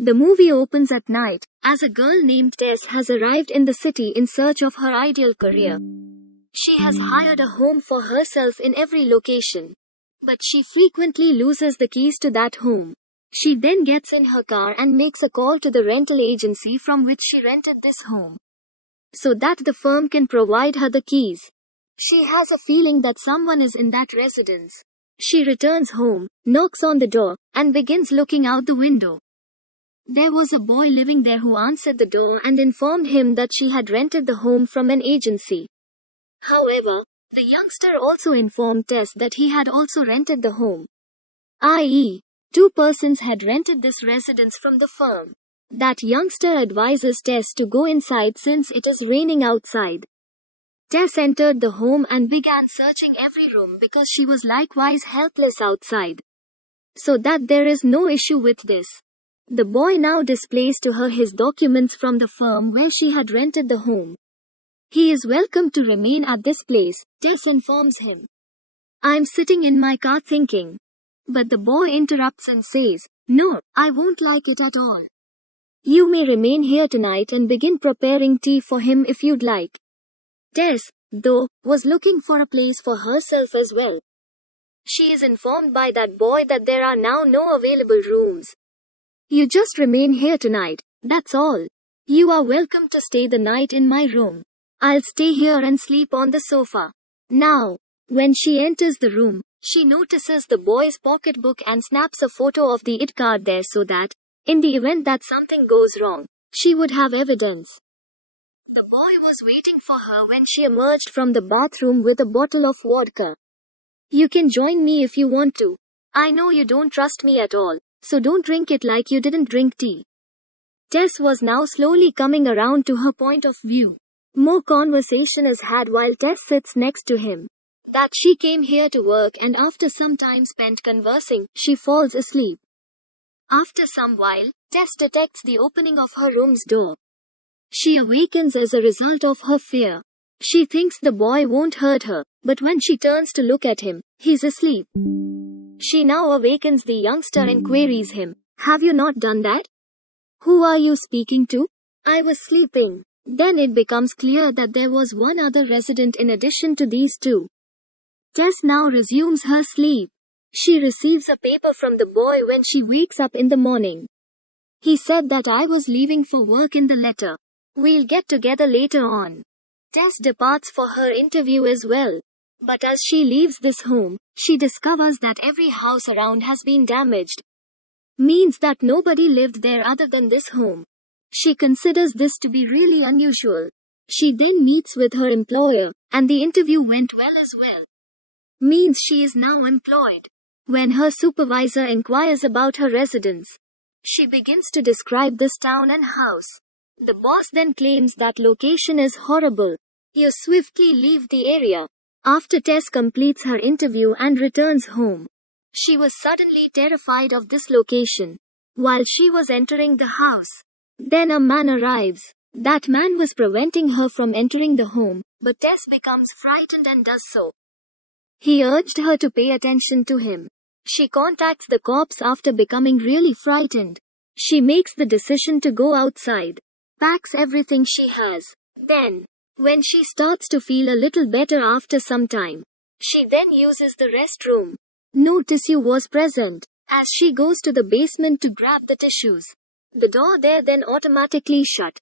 The movie opens at night, as a girl named Tess has arrived in the city in search of her ideal career. She has hired a home for herself in every location. But she frequently loses the keys to that home. She then gets in her car and makes a call to the rental agency from which she rented this home, so that the firm can provide her the keys. She has a feeling that someone is in that residence. She returns home, knocks on the door, and begins looking out the window. There was a boy living there who answered the door and informed him that she had rented the home from an agency. However, the youngster also informed Tess that he had also rented the home, i.e., two persons had rented this residence from the firm. That youngster advises Tess to go inside since it is raining outside. Tess entered the home and began searching every room because she was likewise helpless outside, so that there is no issue with this. The boy now displays to her his documents from the firm where she had rented the home. He is welcome to remain at this place, Tess informs him. I'm sitting in my car thinking. But the boy interrupts and says, no, I won't like it at all. You may remain here tonight and begin preparing tea for him if you'd like. Tess, though, was looking for a place for herself as well. She is informed by that boy that there are now no available rooms. You just remain here tonight, that's all. You are welcome to stay the night in my room. I'll stay here and sleep on the sofa. Now, when she enters the room, she notices the boy's pocketbook and snaps a photo of the ID card there so that, in the event that something goes wrong, she would have evidence. The boy was waiting for her when she emerged from the bathroom with a bottle of vodka. You can join me if you want to. I know you don't trust me at all, so don't drink it like you didn't drink tea. Tess was now slowly coming around to her point of view. More conversation is had while Tess sits next to him. That she came here to work and after some time spent conversing, she falls asleep. After some while, Tess detects the opening of her room's door. She awakens as a result of her fear. She thinks the boy won't hurt her, but when she turns to look at him, he's asleep. She now awakens the youngster and queries him, have you not done that? Who are you speaking to? I was sleeping. Then it becomes clear that there was one other resident in addition to these two. Tess now resumes her sleep. She receives a paper from the boy when she wakes up in the morning. He said that I was leaving for work in the letter. We'll get together later on. Tess departs for her interview as well. But as she leaves this home, she discovers that every house around has been damaged. Means that nobody lived there other than this home. She considers this to be really unusual. She then meets with her employer, and the interview went well as well. Means she is now employed. When her supervisor inquires about her residence, she begins to describe this town and house. The boss then claims that location is horrible. You swiftly leave the area. After Tess completes her interview and returns home, she was suddenly terrified of this location. While she was entering the house, then a man arrives. That man was preventing her from entering the home, but Tess becomes frightened and does so. He urged her to pay attention to him. She contacts the cops after becoming really frightened. She makes the decision to go outside, packs everything she has. Then, when she starts to feel a little better after some time, she then uses the restroom. No tissue was present. As she goes to the basement to grab the tissues, the door there then automatically shut.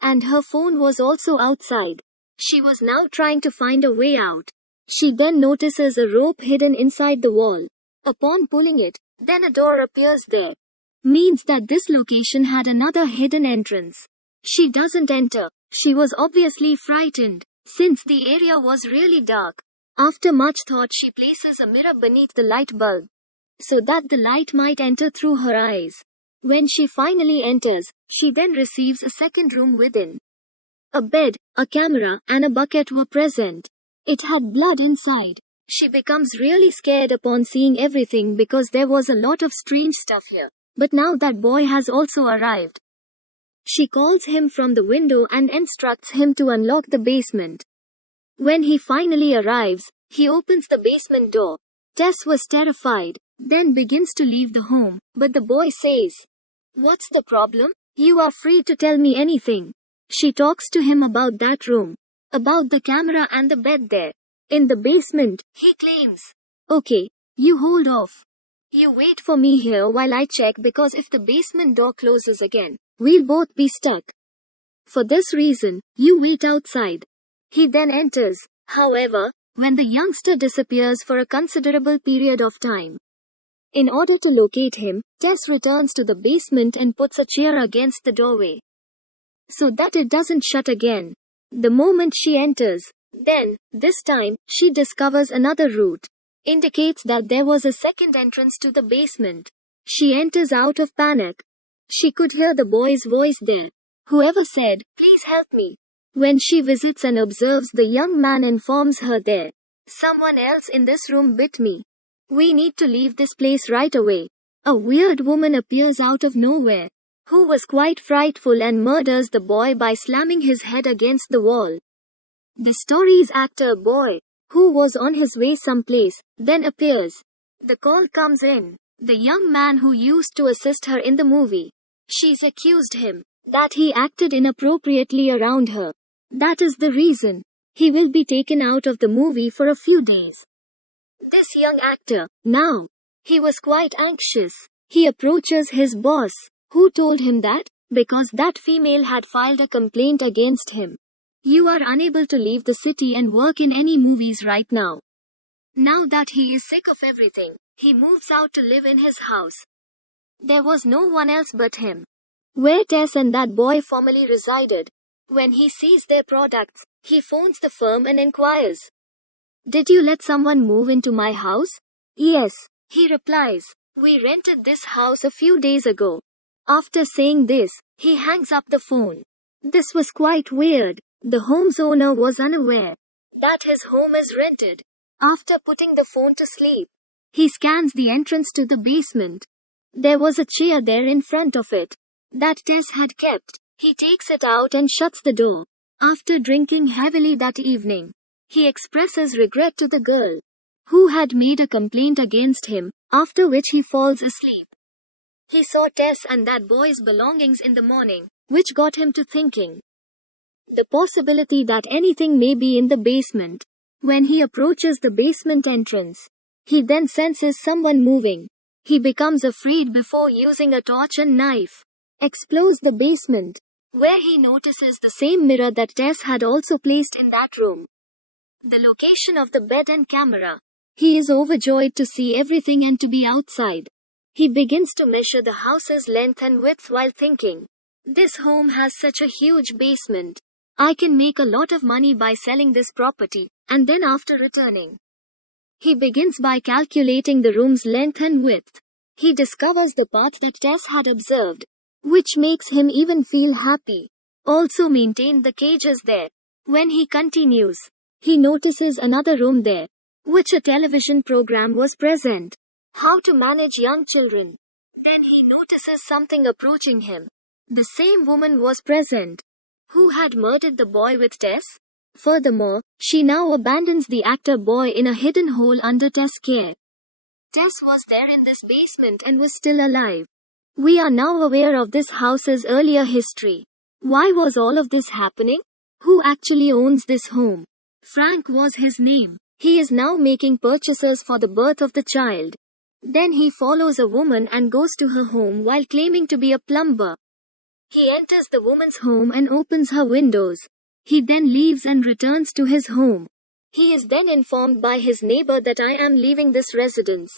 And her phone was also outside. She was now trying to find a way out. She then notices a rope hidden inside the wall. Upon pulling it, then a door appears there. Means that this location had another hidden entrance. She doesn't enter. She was obviously frightened, since the area was really dark. After much thought, she places a mirror beneath the light bulb, so that the light might enter through her eyes. When she finally enters, she then receives a second room within. A bed, a camera, and a bucket were present. It had blood inside. She becomes really scared upon seeing everything because there was a lot of strange stuff here. But now that boy has also arrived. She calls him from the window and instructs him to unlock the basement. When he finally arrives, he opens the basement door. Tess was terrified, then begins to leave the home, but the boy says, What's the problem? You are free to tell me anything. She talks to him about that room, about the camera and the bed there. In the basement, he claims. Okay, you hold off. You wait for me here while I check, because if the basement door closes again, we'll both be stuck. For this reason, you wait outside. He then enters. However, when the youngster disappears for a considerable period of time. In order to locate him, Tess returns to the basement and puts a chair against the doorway, so that it doesn't shut again. The moment she enters, then, this time, she discovers another route. Indicates that there was a second entrance to the basement. She enters out of panic. She could hear the boy's voice there. Whoever said, "Please help me." When she visits and observes, the young man informs her there. Someone else in this room bit me. We need to leave this place right away. A weird woman appears out of nowhere, who was quite frightful, and murders the boy by slamming his head against the wall. The story's actor boy, who was on his way someplace, then appears. The call comes in. The young man who used to assist her in the movie. She's accused him that he acted inappropriately around her. That is the reason he will be taken out of the movie for a few days. This young actor, now, he was quite anxious. He approaches his boss, who told him that, because that female had filed a complaint against him. You are unable to leave the city and work in any movies right now. Now that he is sick of everything, he moves out to live in his house. There was no one else but him, where Tess and that boy formerly resided. When he sees their products, he phones the firm and inquires, "Did you let someone move into my house?" "Yes," he replies. "We rented this house a few days ago." After saying this, he hangs up the phone. This was quite weird. The home's owner was unaware that his home is rented. After putting the phone to sleep, he scans the entrance to the basement. There was a chair there in front of it that Tess had kept. He takes it out and shuts the door. After drinking heavily that evening, he expresses regret to the girl who had made a complaint against him, after which he falls asleep. He saw Tess and that boy's belongings in the morning, which got him to thinking the possibility that anything may be in the basement. When he approaches the basement entrance, he then senses someone moving. He becomes afraid before using a torch and knife, explores the basement, where he notices the same mirror that Tess had also placed in that room. The location of the bed and camera. He is overjoyed to see everything and to be outside. He begins to measure the house's length and width while thinking, this home has such a huge basement. I can make a lot of money by selling this property, and then after returning. He begins by calculating the room's length and width. He discovers the path that Tess had observed, which makes him even feel happy. Also maintained the cages there. When he continues, he notices another room there, which a television program was present. How to manage young children. Then he notices something approaching him. The same woman was present, who had murdered the boy with Tess. Furthermore, she now abandons the actor boy in a hidden hole under Tess' care. Tess was there in this basement and was still alive. We are now aware of this house's earlier history. Why was all of this happening? Who actually owns this home? Frank was his name. He is now making purchases for the birth of the child. Then he follows a woman and goes to her home while claiming to be a plumber. He enters the woman's home and opens her windows. He then leaves and returns to his home. He is then informed by his neighbor that I am leaving this residence.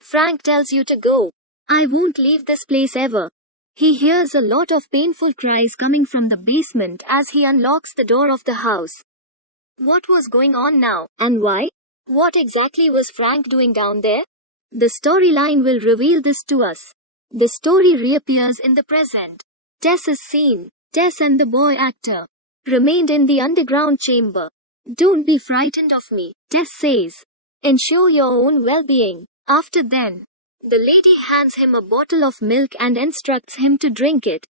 Frank tells you to go. I won't leave this place ever. He hears a lot of painful cries coming from the basement as he unlocks the door of the house. What was going on now, and why? What exactly was Frank doing down there? The storyline will reveal this to us. The story reappears in the present. Tess is seen. Tess and the boy actor remained in the underground chamber. Don't be frightened of me, Tess says. Ensure your own well-being. After then, the lady hands him a bottle of milk and instructs him to drink it.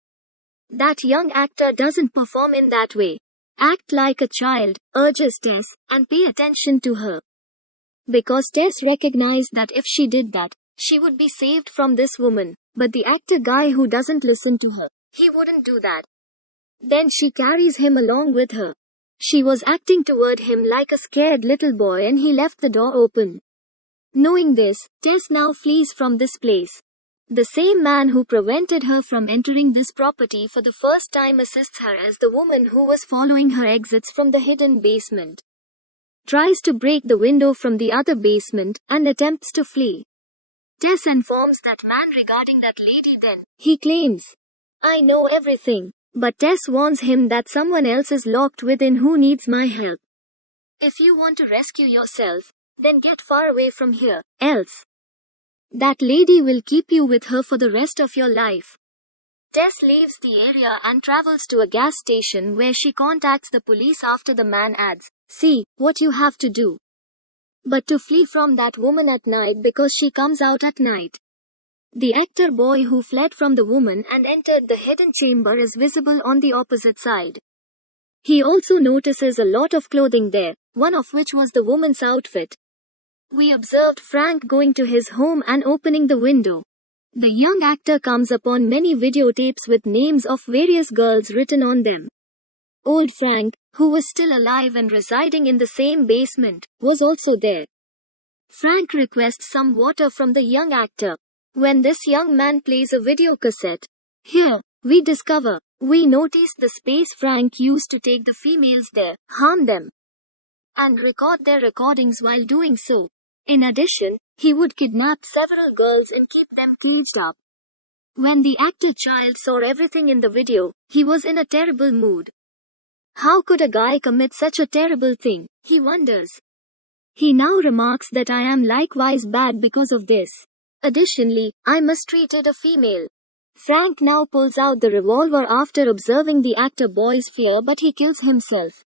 That young actor doesn't perform in that way. Act like a child, urges Tess, and pay attention to her. Because Tess recognized that if she did that, she would be saved from this woman. But the actor guy who doesn't listen to her, he wouldn't do that. Then she carries him along with her. She was acting toward him like a scared little boy and he left the door open. Knowing this, Tess now flees from this place. The same man who prevented her from entering this property for the first time assists her as the woman who was following her exits from the hidden basement. Tries to break the window from the other basement and attempts to flee. Tess informs that man regarding that lady then. He claims, "I know everything." But Tess warns him that someone else is locked within who needs my help. If you want to rescue yourself, then get far away from here, else that lady will keep you with her for the rest of your life. Tess leaves the area and travels to a gas station where she contacts the police after the man adds, "See what you have to do." But to flee from that woman at night because she comes out at night. The actor boy who fled from the woman and entered the hidden chamber is visible on the opposite side. He also notices a lot of clothing there, one of which was the woman's outfit. We observed Frank going to his home and opening the window. The young actor comes upon many videotapes with names of various girls written on them. Old Frank, who was still alive and residing in the same basement, was also there. Frank requests some water from the young actor. When this young man plays a video cassette, here, we notice the space Frank used to take the females there, harm them, and record their recordings while doing so. In addition, he would kidnap several girls and keep them caged up. When the actor child saw everything in the video, he was in a terrible mood. How could a guy commit such a terrible thing, he wonders. He now remarks that I am likewise bad because of this. Additionally, I mistreated a female. Frank now pulls out the revolver after observing the actor boy's fear, but he kills himself.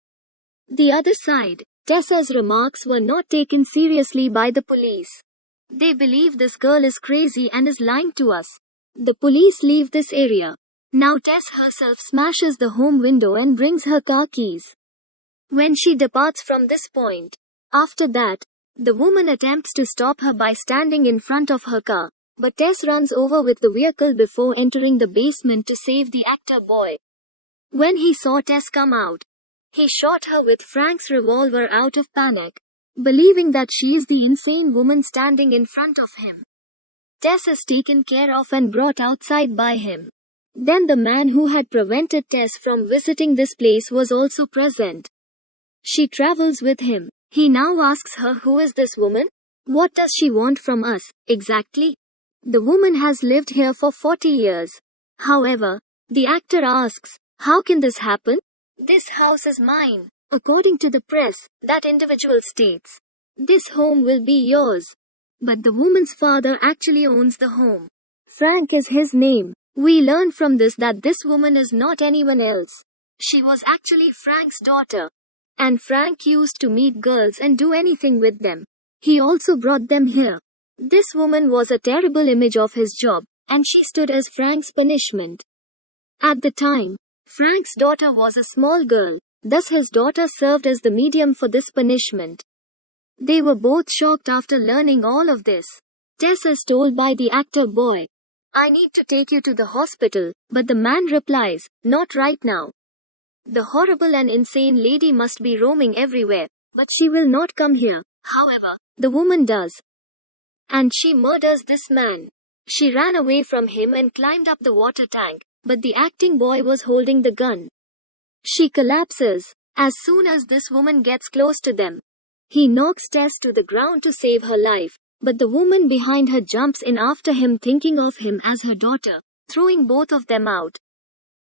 The other side, Tessa's remarks were not taken seriously by the police. They believe this girl is crazy and is lying to us. The police leave this area. Now Tess herself smashes the home window and brings her car keys. When she departs from this point, after that, the woman attempts to stop her by standing in front of her car, but Tess runs over with the vehicle before entering the basement to save the actor boy. When he saw Tess come out, he shot her with Frank's revolver out of panic, believing that she is the insane woman standing in front of him. Tess is taken care of and brought outside by him. Then the man who had prevented Tess from visiting this place was also present. She travels with him. He now asks her, who is this woman? What does she want from us, exactly? The woman has lived here for 40 years. However, the actor asks, how can this happen? This house is mine. According to the press, that individual states, this home will be yours. But the woman's father actually owns the home. Frank is his name. We learn from this that this woman is not anyone else. She was actually Frank's daughter. And Frank used to meet girls and do anything with them. He also brought them here. This woman was a terrible image of his job, and she stood as Frank's punishment. At the time, Frank's daughter was a small girl, thus his daughter served as the medium for this punishment. They were both shocked after learning all of this. Tess is told by the actor boy, I need to take you to the hospital, but the man replies, not right now. The horrible and insane lady must be roaming everywhere, but she will not come here. However, the woman does. And she murders this man. She ran away from him and climbed up the water tank, but the acting boy was holding the gun. She collapses as soon as this woman gets close to them. He knocks Tess to the ground to save her life, but the woman behind her jumps in after him, thinking of him as her daughter, throwing both of them out.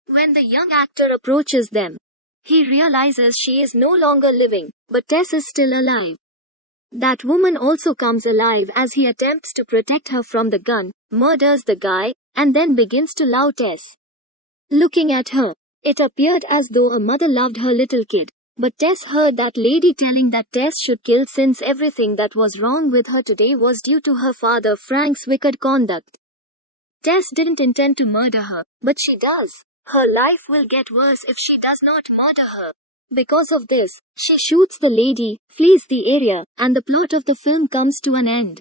When the young actor approaches them, he realizes she is no longer living, but Tess is still alive. That woman also comes alive as he attempts to protect her from the gun, murders the guy, and then begins to love Tess. Looking at her, it appeared as though a mother loved her little kid, but Tess heard that lady telling that Tess should kill since everything that was wrong with her today was due to her father Frank's wicked conduct. Tess didn't intend to murder her, but she does. Her life will get worse if she does not murder her. Because of this, she shoots the lady, flees the area, and the plot of the film comes to an end.